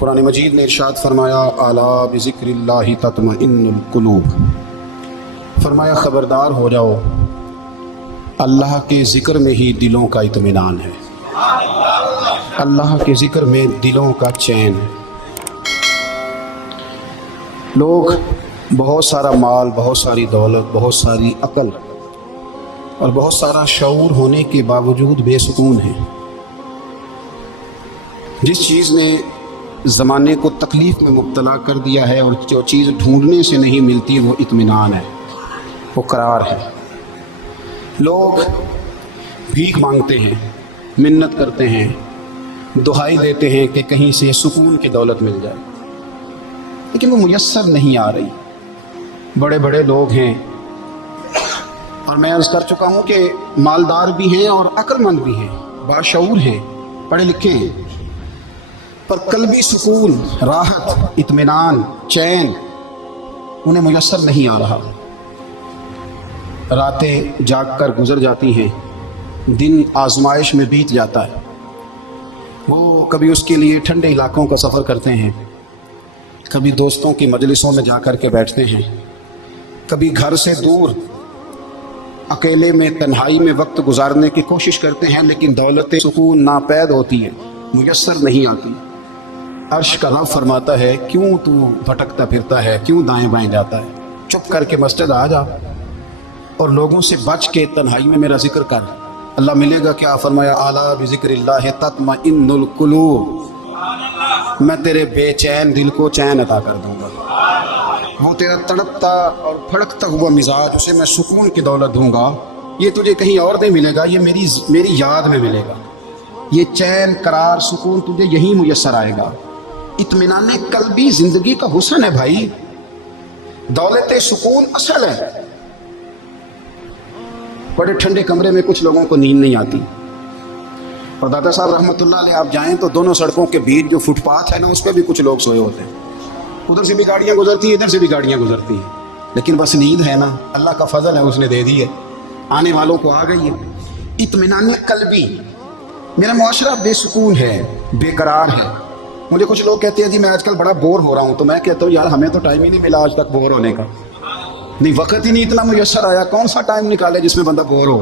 قرآن مجید نے ارشاد فرمایا الا بذکر اللہ تطمئن القلوب، فرمایا خبردار ہو جاؤ، اللہ کے ذکر میں ہی دلوں کا اطمینان ہے، اللہ کے ذکر میں دلوں کا چین ہے۔ لوگ بہت سارا مال، بہت ساری دولت، بہت ساری عقل اور بہت سارا شعور ہونے کے باوجود بے سکون ہیں۔ جس چیز نے زمانے کو تکلیف میں مبتلا کر دیا ہے اور جو چیز ڈھونڈنے سے نہیں ملتی وہ اطمینان ہے، وہ قرار ہے۔ لوگ بھیک مانگتے ہیں، منت کرتے ہیں، دہائی دیتے ہیں کہ کہیں سے سکون کی دولت مل جائے، لیکن وہ میسر نہیں آ رہی۔ بڑے بڑے لوگ ہیں، اور میں عرض کر چکا ہوں کہ مالدار بھی ہیں اور عقل مند بھی ہیں، باشعور ہیں، پڑھے لکھے ہیں، پر قلبی سکون، راحت، اطمینان، چین انہیں میسر نہیں آ رہا۔ راتیں جاگ کر گزر جاتی ہیں، دن آزمائش میں بیت جاتا ہے۔ وہ کبھی اس کے لیے ٹھنڈے علاقوں کا سفر کرتے ہیں، کبھی دوستوں کی مجلسوں میں جا کر کے بیٹھتے ہیں، کبھی گھر سے دور اکیلے میں تنہائی میں وقت گزارنے کی کوشش کرتے ہیں، لیکن دولت سکون ناپید ہوتی ہے، میسر نہیں آتی۔ عرش کا رب فرماتا ہے کیوں تو بھٹکتا پھرتا ہے، کیوں دائیں بائیں جاتا ہے؟ چپ کر کے مسجد آ جا اور لوگوں سے بچ کے تنہائی میں میرا ذکر کر۔ اللہ ملے گا کیا؟ فرمایا اعلیٰ بذکر اللہ تطمئن القلوب، میں تیرے بے چین دل کو چین عطا کر دوں گا۔ وہ تیرا تڑپتا اور پھڑکتا ہوا مزاج، اسے میں سکون کی دولت دوں گا۔ یہ تجھے کہیں اور نہیں ملے گا، یہ میری یاد میں ملے گا۔ یہ چین، قرار، سکون تجھے یہی میسر آئے گا۔ اطمینان قلبی زندگی کا حسن ہے بھائی، دولت سکون اصل ہے۔ بڑے ٹھنڈے کمرے میں کچھ لوگوں کو نیند نہیں آتی، اور دادا صاحب رحمۃ اللہ علیہ آپ جائیں تو دونوں سڑکوں کے بیچ جو فٹ پاتھ ہے نا، اس پہ بھی کچھ لوگ سوئے ہوتے ہیں۔ ادھر سے بھی گاڑیاں گزرتی ہیں، ادھر سے بھی گاڑیاں گزرتی ہیں، لیکن بس نیند ہے نا، اللہ کا فضل ہے، اس نے دے دی ہے، آنے والوں کو آ گئی ہے۔ اطمینان قلبی، میرا معاشرہ بے سکون ہے، بے قرار ہے۔ مجھے کچھ لوگ کہتے ہیں جی میں آج کل بڑا بور ہو رہا ہوں، تو میں کہتا ہوں یار ہمیں تو ٹائم ہی نہیں ملا آج تک بور ہونے کا، نہیں وقت ہی نہیں اتنا میسر آیا، کون سا ٹائم نکالے جس میں بندہ بور ہو؟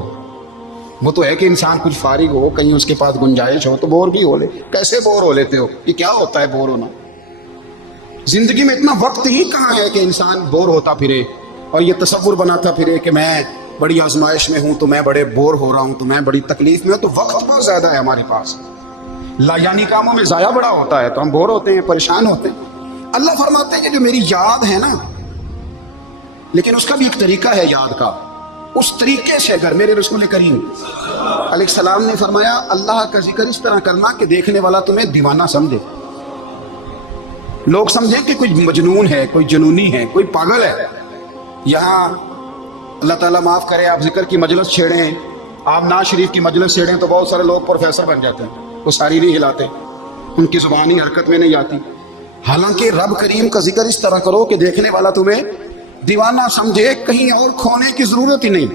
وہ تو ہے کہ انسان کچھ فارغ ہو، کہیں اس کے پاس گنجائش ہو تو بور بھی ہو لے۔ کیسے بور ہو لیتے ہو؟ یہ کیا ہوتا ہے بور ہونا؟ زندگی میں اتنا وقت ہی کہاں ہے کہ انسان بور ہوتا پھرے اور یہ تصور بناتا پھرے کہ میں بڑی آزمائش میں ہوں، تو میں بڑے بور ہو رہا ہوں، تو میں بڑی تکلیف میں ہوں۔ تو وقت بہت زیادہ ہے ہمارے پاس، لایانی کاموں میں ضائع بڑا ہوتا ہے، تو ہم بور ہوتے ہیں، پریشان ہوتے ہیں۔ اللہ فرماتے ہیں کہ جو میری یاد ہے نا، لیکن اس کا بھی ایک طریقہ ہے یاد کا، اس طریقے سے اگر میرے رسول کریم علیہ السلام نے فرمایا اللہ کا ذکر اس طرح کرنا کہ دیکھنے والا تمہیں دیوانہ سمجھے، لوگ سمجھیں کہ کوئی مجنون ہے، کوئی جنونی ہے، کوئی پاگل ہے۔ یہاں اللہ تعالیٰ معاف کرے، آپ ذکر کی مجلس چھیڑیں، آپ ناز شریف کی مجلس چھیڑیں تو بہت سارے لوگ پروفیسر بن جاتے ہیں، وہ ساری نہیں ہلاتے، ان کی زبانی حرکت میں نہیں آتی۔ حالانکہ رب کریم کا ذکر اس طرح کرو کہ دیکھنے والا تمہیں دیوانہ سمجھے، کہیں اور کھونے کی ضرورت ہی نہیں۔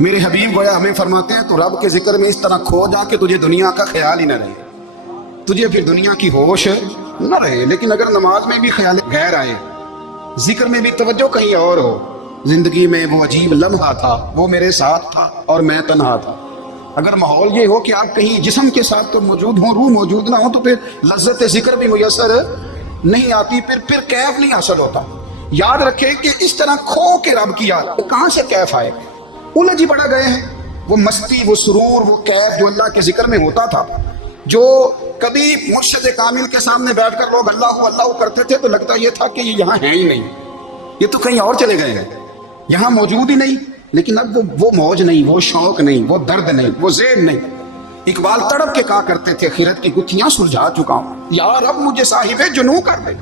میرے حبیب گویا ہمیں فرماتے ہیں تو رب کے ذکر میں اس طرح کھو جا کہ تجھے دنیا کا خیال ہی نہ رہے، تجھے پھر دنیا کی ہوش نہ رہے۔ لیکن اگر نماز میں بھی خیال غیر آئے، ذکر میں بھی توجہ کہیں اور ہو، زندگی میں وہ عجیب لمحہ تھا، وہ میرے ساتھ تھا اور میں تنہا تھا، اگر ماحول یہ ہو کہ آپ کہیں جسم کے ساتھ تو موجود ہوں، روح موجود نہ ہو، تو پھر لذت ذکر بھی میسر نہیں آتی، پھر کیف نہیں حاصل ہوتا۔ یاد رکھے کہ اس طرح کھو کے رب کی یاد کہاں سے کیف آئے؟ الجھ ہی بڑا گئے ہیں۔ وہ مستی، وہ سرور، وہ کیف جو اللہ کے ذکر میں ہوتا تھا، جو کبھی مرشد کامل کے سامنے بیٹھ کر لوگ اللہ اللہ کرتے تھے تو لگتا یہ تھا کہ یہ یہاں ہے ہی نہیں، یہ تو کہیں اور چلے گئے ہیں، یہاں موجود ہی نہیں۔ لیکن اب وہ موج نہیں، وہ شوق نہیں، وہ درد نہیں، وہ ذہن نہیں۔ اقبال تڑپ کے کہا کرتے تھے خیرت کی گتھیاں سلجھا چکا ہوں، یا رب مجھے صاحب جنوں کر دے،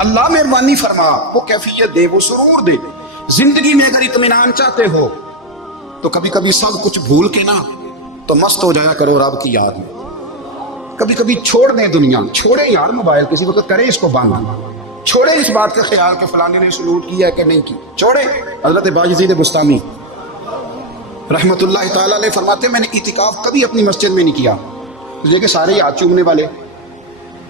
اللہ مہربانی فرما، وہ کیفیت دے، وہ سرور دے۔ زندگی میں اگر اطمینان چاہتے ہو تو کبھی کبھی سب کچھ بھول کے نا تو مست ہو جایا کرو رب کی یاد میں۔ کبھی کبھی چھوڑ دیں دنیا، چھوڑے یار موبائل، کسی وقت کرے اس کو بند، چھوڑے اس بات کا خیال کہ فلانے نے سلوٹ کیا ہے کہ نہیں کی، چھوڑے۔ حضرت باجزید بستامی رحمت اللہ تعالیٰ علیہ فرماتے ہیں میں نے اعتکاف کبھی اپنی مسجد میں نہیں کیا، دیکھے سارے ہی ہاتھ چومنے والے،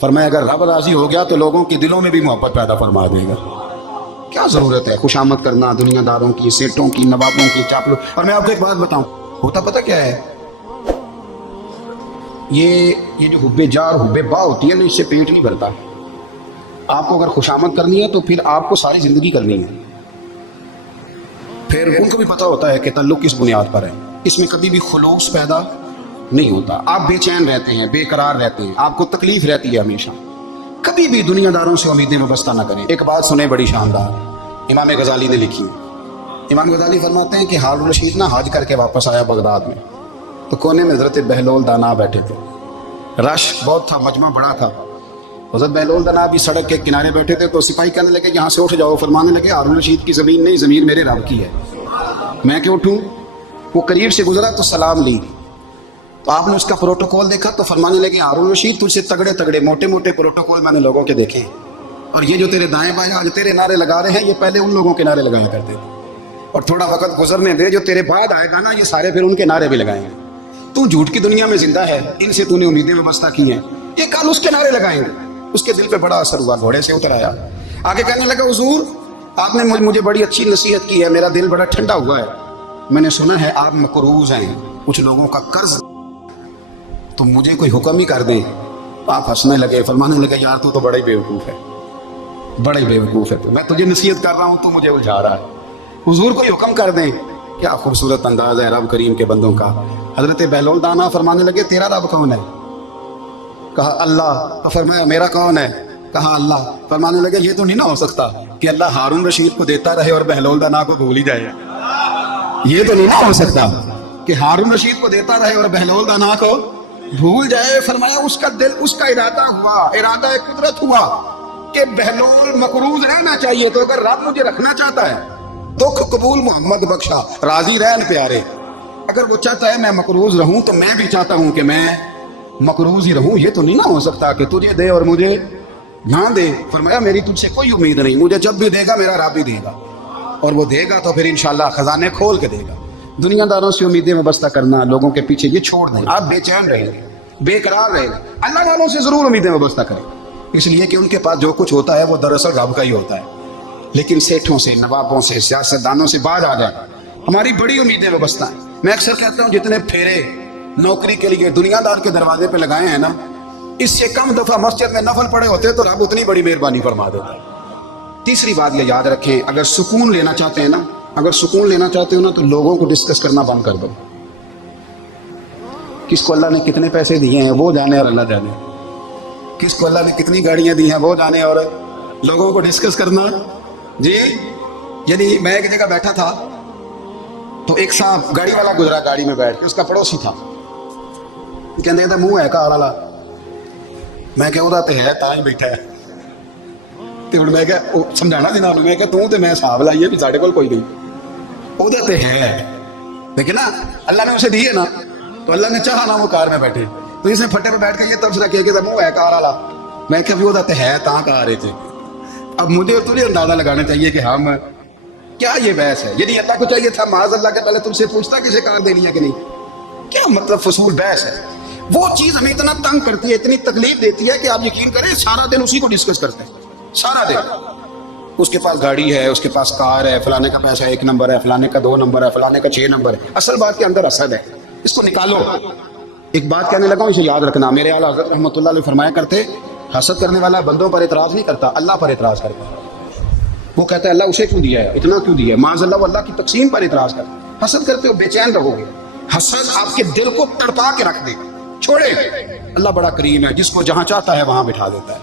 فرمایا اگر رب راضی ہو گیا تو لوگوں کے دلوں میں بھی محبت پیدا فرما دے گا. کیا ضرورت ہے خوشامد کرنا دنیا داروں کی، سیٹوں کی، نوابوں کی، چاپلوں. اور میں آپ کو ایک بات بتاؤں، ہوتا پتہ کیا ہے، یہ جو حب جا اور حب با ہوتی ہے نا، اس سے پیٹ نہیں بھرتا. آپ کو اگر خوشامد کرنی ہے تو پھر آپ کو ساری زندگی کرنی ہے. پھر ان کو بھی پتہ ہوتا ہے کہ تعلق کس بنیاد پر ہے. اس میں کبھی بھی خلوص پیدا نہیں ہوتا. آپ بے چین رہتے ہیں، بے قرار رہتے ہیں، آپ کو تکلیف رہتی ہے ہمیشہ. کبھی بھی دنیا داروں سے امیدیں وابستہ نہ کریں. ایک بات سنیں بڑی شاندار، امام غزالی نے لکھی. امام غزالی فرماتے ہیں کہ ہارون رشید نہ حج کر کے واپس آیا بغداد میں، تو کونے میں حضرت بہلول دانا بیٹھے تھے. رش بہت تھا، مجمع بڑا تھا. حضرت بہلول دانا بھی سڑک کے کنارے بیٹھے تھے. تو سپاہی کہنے لگے یہاں سے اٹھ جاؤ. فرمانے لگے ہارون رشید کی زمین نہیں، زمین میرے رب کی ہے، میں کیوں اٹھوں. وہ قریب سے گزرا تو سلام لی. تو آپ نے اس کا پروٹوکول دیکھا تو فرمانے لگے ہارون رشید تجھ سے تگڑے تگڑے موٹے موٹے پروٹوکول میں نے لوگوں کے دیکھے ہیں، اور یہ جو تیرے دائیں بائیں آج تیرے نعرے لگا رہے ہیں، یہ پہلے ان لوگوں کے نعرے لگایا کرتے تھے. اور تھوڑا وقت گزرنے دے، جو تیرے بعد آئے گا نا، یہ سارے پھر ان کے نعرے بھی لگائیں گے. تو جھوٹ کی دنیا میں زندہ ہے، ان سے تو نے امیدیں وابستہ کی ہیں، یہ کل اس کے نعرے لگائیں گے. اس کے دل پہ بڑا اثر ہوا، گھوڑے سے اتر آیا. آگے کہنے لگا حضور آپ نے مجھے بڑی اچھی نصیحت کی ہے، میرا دل بڑا ٹھنڈا ہوا ہے. میں نے سنا ہے آپ مقروض ہیں، کچھ لوگوں کا قرض، تو مجھے کوئی حکم ہی کر دیں. آپ ہنسنے لگے. فرمانے لگے یار تو بڑا ہی بیوقوف ہے، بڑا ہی بیوقوف ہے. تو میں تجھے نصیحت کر رہا ہوں تو مجھے الجھا رہا ہے. حضور کوئی حکم کر دیں. کیا خوبصورت انداز ہے رب کریم کے بندوں کا. حضرت بہلول دانا فرمانے لگے تیرا رب کون ہے؟ کہا اللہ. تو فرمایا میرا کون ہے؟ کہا اللہ. فرمانے لگے یہ تو نہیں نہ ہو سکتا کہ اللہ ہارون رشید کو دیتا رہے اور بہلول دانا کو بھول ہی جائے. یہ تو نہیں نہ ہو سکتا کہ ہارون رشید کو دیتا رہے اور بہلول دانا کو بھول جائے. فرمایا اس کا دل، اس کا ارادہ ہوا، ارادہ قدرت ہوا کہ بہلول مقروض رہنا چاہیے. تو اگر رب مجھے رکھنا چاہتا ہے، دکھ قبول محمد بخشا راضی رہن پیارے، اگر وہ چاہتا ہے میں مقروض رہوں تو میں بھی چاہتا ہوں کہ میں مقروض ہی رہوں. یہ تو نہیں نہ ہو سکتا کہ تجھے دے اور مجھے نہ دے. فرمایا میری تجھ سے کوئی امید نہیں، مجھے جب بھی دے گا میرا رب ہی دے گا، اور وہ دے گا تو پھر انشاءاللہ خزانے کھول کے دے گا. دنیا داروں سے امیدیں وابستہ کرنا، لوگوں کے پیچھے، یہ چھوڑ دیں. آپ بے چین رہیں، بے قرار رہیں. اللہ والوں سے ضرور امیدیں وابستہ کریں، اس لیے کہ ان کے پاس جو کچھ ہوتا ہے وہ دراصل رب کا ہی ہوتا ہے. لیکن سیٹھوں سے، نوابوں سے، سیاستدانوں سے باز آ جائیں. ہماری بڑی امیدیں وابستہ ہیں. میں اکثر کہتا ہوں جتنے پھیرے نوکری کے لیے دنیا دار کے دروازے پہ لگائے ہیں نا، اس سے کم دفعہ مسجد میں نفل پڑے ہوتے تو رب اتنی بڑی مہربانی فرما دیتا. تیسری بات یہ یاد رکھیں، اگر سکون لینا چاہتے ہیں نا، اگر سکون لینا چاہتے ہو نا، تو لوگوں کو ڈسکس کرنا بند کر دو. کس کو اللہ نے کتنے پیسے دیے ہیں وہ جانے اور اللہ جانے، کس کو اللہ نے کتنی گاڑیاں دی ہیں وہ جانے، اور لوگوں کو ڈسکس کرنا. جی یعنی میں ایک جگہ بیٹھا تھا تو ایک صاحب گاڑی والا گزرا، گاڑی میں بیٹھ کے، اس کا پڑوسی تھا. کہنے تھا منہ ہے کار والا. میں کہ وہ ہے تاں ہی بیٹھا ہے. تو میں کہ سمجھانا دینا، میں کہ تو میں صاحب لائیے بھی ساڑھے کول کوئی نہیں، وہ ہے. لیکن نا اللہ نے اسے دیے نا، تو اللہ نے چاہا نا وہ کار میں بیٹھے، تو اس نے پھٹے پہ بیٹھ کے یہ تبصرہ کیا کہ منہ ہے کار والا. میں کہ وہ ہے تاں کار ہے. اب مجھے تجھے اندازہ لگانا چاہیے کہ ہم کیا یہ بحث ہے. یعنی اللہ کو چاہیے تھا معاذ اللہ کے پہلے تم سے پوچھتا کسے کار دینی ہے کہ نہیں. کیا مطلب فضول بحث ہے. وہ چیز ہمیں اتنا تنگ کرتی ہے، اتنی تکلیف دیتی ہے کہ آپ یقین کریں سارا دن اسی کو ڈسکس کرتے ہیں، سارا دن. اس کے پاس گاڑی ہے، اس کے پاس کار ہے، فلانے کا پیسہ 1 نمبر ہے، فلانے کا 2 نمبر ہے، فلانے کا 6 نمبر ہے. اصل بات کے اندر حسد ہے، اس کو نکالو. ایک بات کہنے لگا ہوں، اسے یاد رکھنا. میرے اعلیٰ حضرت رحمۃ اللہ علیہ فرمایا کرتے، حسد کرنے والا بندوں پر اعتراض نہیں کرتا، اللہ پر اعتراض کرتا. وہ کہتا ہے اللہ اسے کیوں دیا ہے، اتنا کیوں دیا ہے، معاذ اللہ وہ اللہ کی تقسیم پر اعتراض کرتا ہے. حسد کرتے ہو بے چین رہو گے، حسد آپ کے دل کو تڑپا کے رکھ دے. چھوڑے، اللہ بڑا کریم ہے، جس کو جہاں چاہتا ہے وہاں بٹھا دیتا ہے.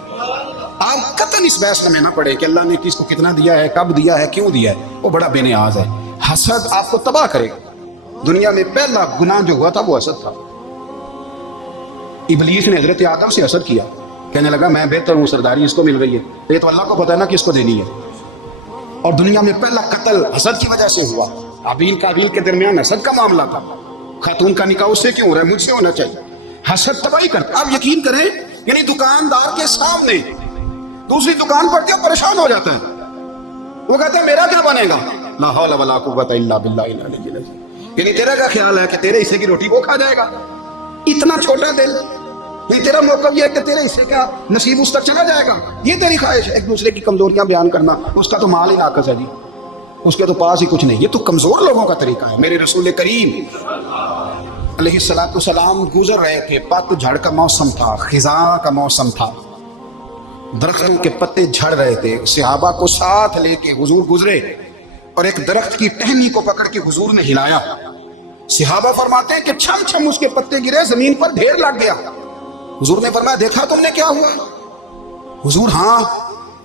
آپ قطعاً اس بحث میں نہ پڑے کہ اللہ نے کس کو کتنا دیا ہے، کب دیا ہے، کیوں دیا ہے. وہ بڑا بے نیاز ہے. حسد آپ کو تباہ کرے گا. دنیا میں پہلا گناہ جو ہوا تھا وہ حسد تھا. ابلیس نے حضرت آدم سے حسد کیا، کہنے لگا میں بہتر ہوں، سرداری اس کو مل رہی ہے. یہ تو اللہ کو پتہ ہے نا کس کو دینی ہے. اور دنیا میں پہلا قتل حسد کی وجہ سے ہوا. حابیل قابیل کے درمیان حسد کا معاملہ تھا. خاتون کا نکاح اس سے کیوں ہو رہا ہے، مجھ سے ہونا چاہیے. حسد تباہی کرتا. آپ یقین کریں، یعنی دکاندار کے سامنے دوسری دکان پر کیا پریشان ہو جاتا ہے. وہ کہتا ہے میرا کیا بنے گا، لا حول ولا قوت الا باللہ العلی العظیم. یعنی تیرا کیا خیال ہے کہ تیرے حصے کی روٹی وہ کھا جائے گا. اتنا چھوٹا دل. نہیں تیرا موقف یہ ہے کہ تیرے حصے کا نصیب اس تک چلا جائے گا، یہ تیری خواہش ہے۔ ایک دوسرے کی کمزوریاں بیان کرنا، اس کا تو مال ہی ناقص ہے جی، اس کے تو پاس ہی کچھ نہیں، یہ تو کمزور لوگوں کا طریقہ ہے۔ میرے رسول کریم علیہ السلام گزر رہے تھے، پت جھڑ کا موسم تھا، خزاں کا موسم تھا، درختوں کے پتے جھڑ رہے تھے، صحابہ کو ساتھ لے کے حضور گزرے اور ایک درخت کی ٹہنی کو پکڑ کے حضور نے ہلایا۔ صحابہ فرماتے ہیں کہ چھم چھم اس کے پتے گرے، زمین پر ڈھیر لگ گیا۔ حضور نے فرمایا دیکھا تم نے کیا ہوا؟ حضور ہاں۔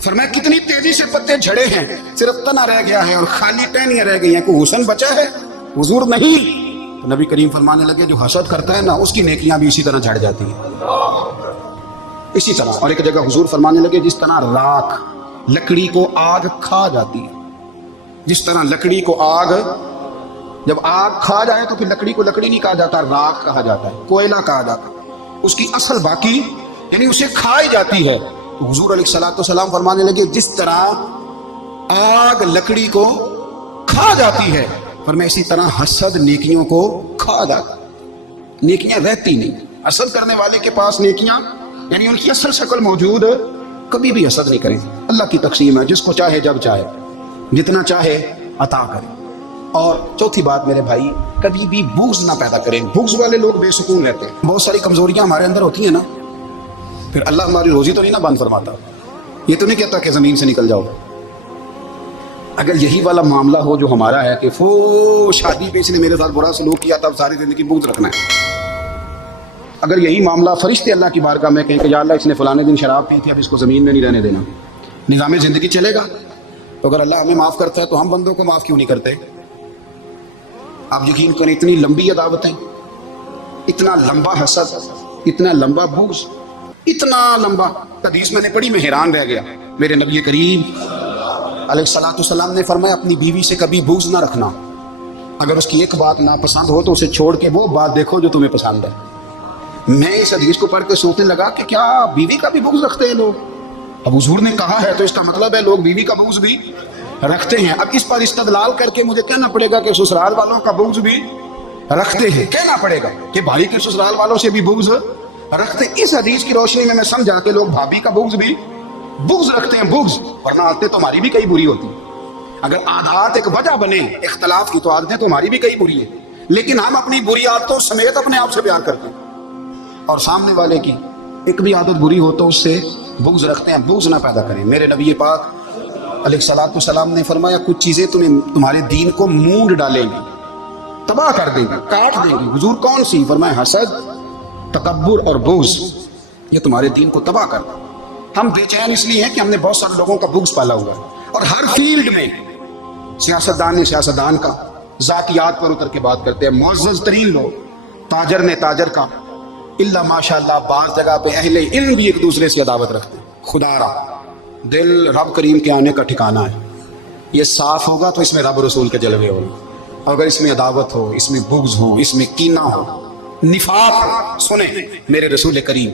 فرمایا کتنی تیزی سے پتے جھڑے ہیں، صرف تنا رہ گیا ہے اور خالی ٹہنیاں رہ گئی ہیں، کوئی حسن بچا ہے؟ حضور نہیں۔ تو نبی کریم فرمانے لگے جو حسد کرتا ہے نا اس کی نیکیاں بھی اسی طرح جھڑ جاتی ہیں، اسی طرح۔ اور ایک جگہ حضور فرمانے لگے جس طرح راکھ لکڑی کو آگ کھا جاتی ہے، جس طرح لکڑی کو آگ، جب آگ کھا جائے تو پھر لکڑی کو لکڑی نہیں کہا جاتا، راکھ کہا جاتا ہے، کوئلہ کہا جاتا ہے، اس کی اصل باقی یعنی اسے کھائی جاتی ہے۔ تو حضور علیہ السلام فرمانے لگے جس طرح آگ لکڑی کو کھا جاتی ہے، فرمایا اسی طرح حسد نیکیوں کو کھا جاتا ہے، نیکیاں رہتی نہیں۔ حسد کرنے والے کے پاس نیکیاں یعنی ان کی اصل شکل موجود، کبھی بھی حسد نہیں کریں۔ اللہ کی تقسیم ہے، جس کو چاہے جب چاہے جتنا چاہے عطا کرے۔ اور چوتھی بات میرے بھائی، کبھی بھی بغض نہ پیدا کریں، بغض والے لوگ بے سکون رہتے ہیں۔ بہت ساری کمزوریاں ہمارے اندر ہوتی ہیں نا، پھر اللہ ہماری روزی تو نہیں نہ بند فرماتا، یہ تو نہیں کہتا کہ زمین سے نکل جاؤ۔ اگر یہی والا معاملہ ہو جو ہمارا ہے کہ شادی پہ اس نے میرے ساتھ برا سلوک کیا تب ساری زندگی بغض رکھنا ہے، اگر یہی معاملہ فرشتے اللہ کی بارگاہ میں کہیں کہ یا اللہ اس نے فلانے دن شراب پی تھی اب اس کو زمین میں نہیں رہنے دینا، نظام زندگی چلے گا؟ تو اگر اللہ ہمیں معاف کرتا ہے تو ہم بندوں کو معاف کیوں نہیں کرتے؟ آپ یقین کریں اتنی لمبی عداوتیں، اتنا لمبا حسد، اتنا لمبا بغض، اتنا لمبا حدیث میں نے پڑھی میں حیران رہ گیا۔ میرے نبی کریم علیہ السلام نے فرمایا اپنی بیوی سے کبھی بغض نہ رکھنا، اگر اس کی ایک بات ناپسند ہو تو اسے چھوڑ کے وہ بات دیکھو جو تمہیں پسند ہے۔ میں اس حدیث کو پڑھ کے سوچنے لگا کہ کیا بیوی کا بھی بغض رکھتے ہیں لوگ؟ اب حضور نے کہا ہے تو اس کا مطلب ہے لوگ بیوی کا بغض بھی رکھتے ہیں۔ اب اس پر استدلال کر کے مجھے کہنا پڑے گا کہ سسرال والوں کا بغض بھی رکھتے ہیں، کہنا پڑے گا کہ بھائی کے سسرال والوں سے بھی بغض رکھتے ہیں۔ اس حدیث کی روشنی میں سمجھا کہ لوگ بھابھی کا بغض بھی بغض رکھتے ہیں، بغض، ورنہ عادتیں تو ہماری بھی کئی بری ہوتی ہیں۔ اگر عادات ایک وجہ بنے اختلاف کی تو عادتیں تو ہماری بھی کئی بری ہیں، لیکن ہم اپنی بری عادتوں سمیت اپنے آپ سے پیار کرتے ہیں، اور سامنے والے کی ایک بھی عادت بری ہو تو اس سے بغض رکھتے ہیں۔ بغض نہ پیدا کریں۔ میرے نبی پاک علیہ السلام نے فرمایا کچھ چیزیں تمہارے دین کو مونڈ ڈالیں گی، تباہ کر دیں گی، کاٹ دیں گی۔ حضور کون سی؟ فرمایا حسد، تکبر اور بغض، یہ تمہارے دین کو تباہ کر دیں۔ ہم بے چین اس لیے ہیں کہ ہم نے بہت سارے لوگوں کا بغض پالا ہوا ہے، اور ہر فیلڈ میں سیاستدان کا ذاتیات پر اتر کے بات کرتے ہیں، معزز ترین لوگ، تاجر نے تاجر کا، اللہ ماشاءاللہ بعض جگہ پہ اہل علم بھی ایک دوسرے سے عداوت رکھتے ہیں۔ خدا را دل رب کریم کے آنے کا ٹھکانہ ہے، یہ صاف ہوگا تو اس میں رب رسول کے جلوے ہوگا، اگر اس میں عداوت ہو، اس میں بغض ہو، اس میں کینہ ہو، نفاق ہو۔ سنیں میرے رسول کریم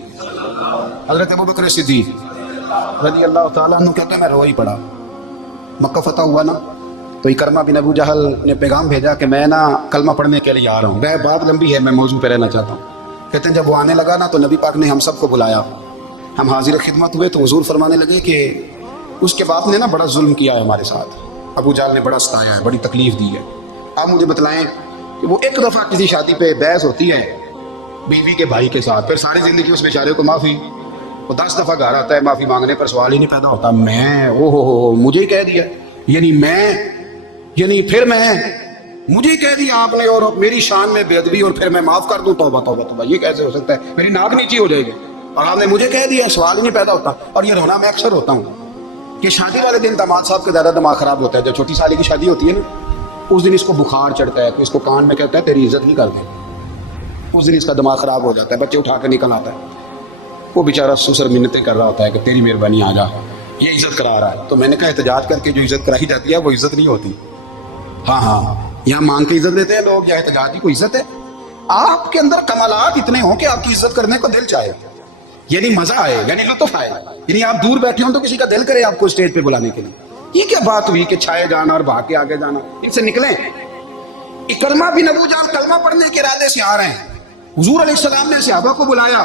حضرت ابوبکر صدیق رضی اللہ تعالیٰ عنہ کہتے ہیں میں رو ہی پڑا، مکہ فتح ہوا نا تو اکرمہ بن ابو جہل نے پیغام بھیجا کہ میں نا کلمہ پڑھنے کے لیے آ رہا ہوں۔ بات لمبی ہے، میں موضوع پہ رہنا چاہتا ہوں۔ کہتے ہیں جب وہ آنے لگا نا تو نبی پاک نے ہم سب کو بلایا، ہم حاضر خدمت ہوئے تو حضور فرمانے لگے کہ اس کے باپ نے نا بڑا ظلم کیا ہے ہمارے ساتھ، ابو جہل نے بڑا ستایا ہے، بڑی تکلیف دی ہے۔ آپ مجھے بتلائیں کہ وہ ایک دفعہ کسی شادی پہ بحث ہوتی ہے بیوی کے بھائی کے ساتھ، پھر ساری زندگی اس بیچارے کو معافی، وہ 10 دفعہ گھر آتا ہے معافی مانگنے پر سوال ہی نہیں پیدا ہوتا میں مجھے ہی کہہ دیا، پھر مجھے ہی کہہ دیا آپ نے اور میری شان میں بے ادبی اور پھر میں معاف کر دوں، توبہ توبہ توبہ، یہ کیسے ہو سکتا ہے؟ میری ناک نیچی ہو جائے گی، اور آپ نے مجھے کہہ دیا، سوال ہی نہیں پیدا ہوتا۔ اور یہ رونا میں اکثر ہوتا ہوں کہ شادی والے دن داماد صاحب کا زیادہ دماغ خراب ہوتا ہے، جب چھوٹی سالی کی شادی ہوتی ہے نا اس دن اس کو بخار چڑھتا ہے تو اس کو کان میں کہتا ہے تیری عزت نہیں کرتے، اس دن اس کا دماغ خراب ہو جاتا ہے، بچے اٹھا کے نکل آتا ہے، وہ بیچارہ سسر منتیں کر رہا ہوتا ہے کہ تیری مہربانی آ جا، یہ عزت کرا رہا ہے۔ تو میں نے کہا احتجاج کر کے جو عزت کرائی جاتی ہے وہ عزت نہیں ہوتی۔ ہاں یہاں مانگ کے عزت دیتے ہیں لوگ، یا احتجاج کی کوئی عزت ہے؟ آپ کے اندر کمالات اتنے ہوں کہ آپ کی عزت کرنے کو دل چاہے، یعنی مزہ آئے، یعنی لطف آئے، یعنی آپ دور بیٹھے ہوں تو کسی کا دل کرے آپ کو اسٹیج پہ بلانے کے لیے۔ یہ کیا بات ہوئی کہ چھائے جانا اور بھاگ کے آگے جانا؟ ان سے نکلیں۔ اکرمہ بن ابو جہل کلمہ پڑھنے کے ارادے سے آ رہے ہیں، حضور علیہ السلام نے صحابہ کو بلایا،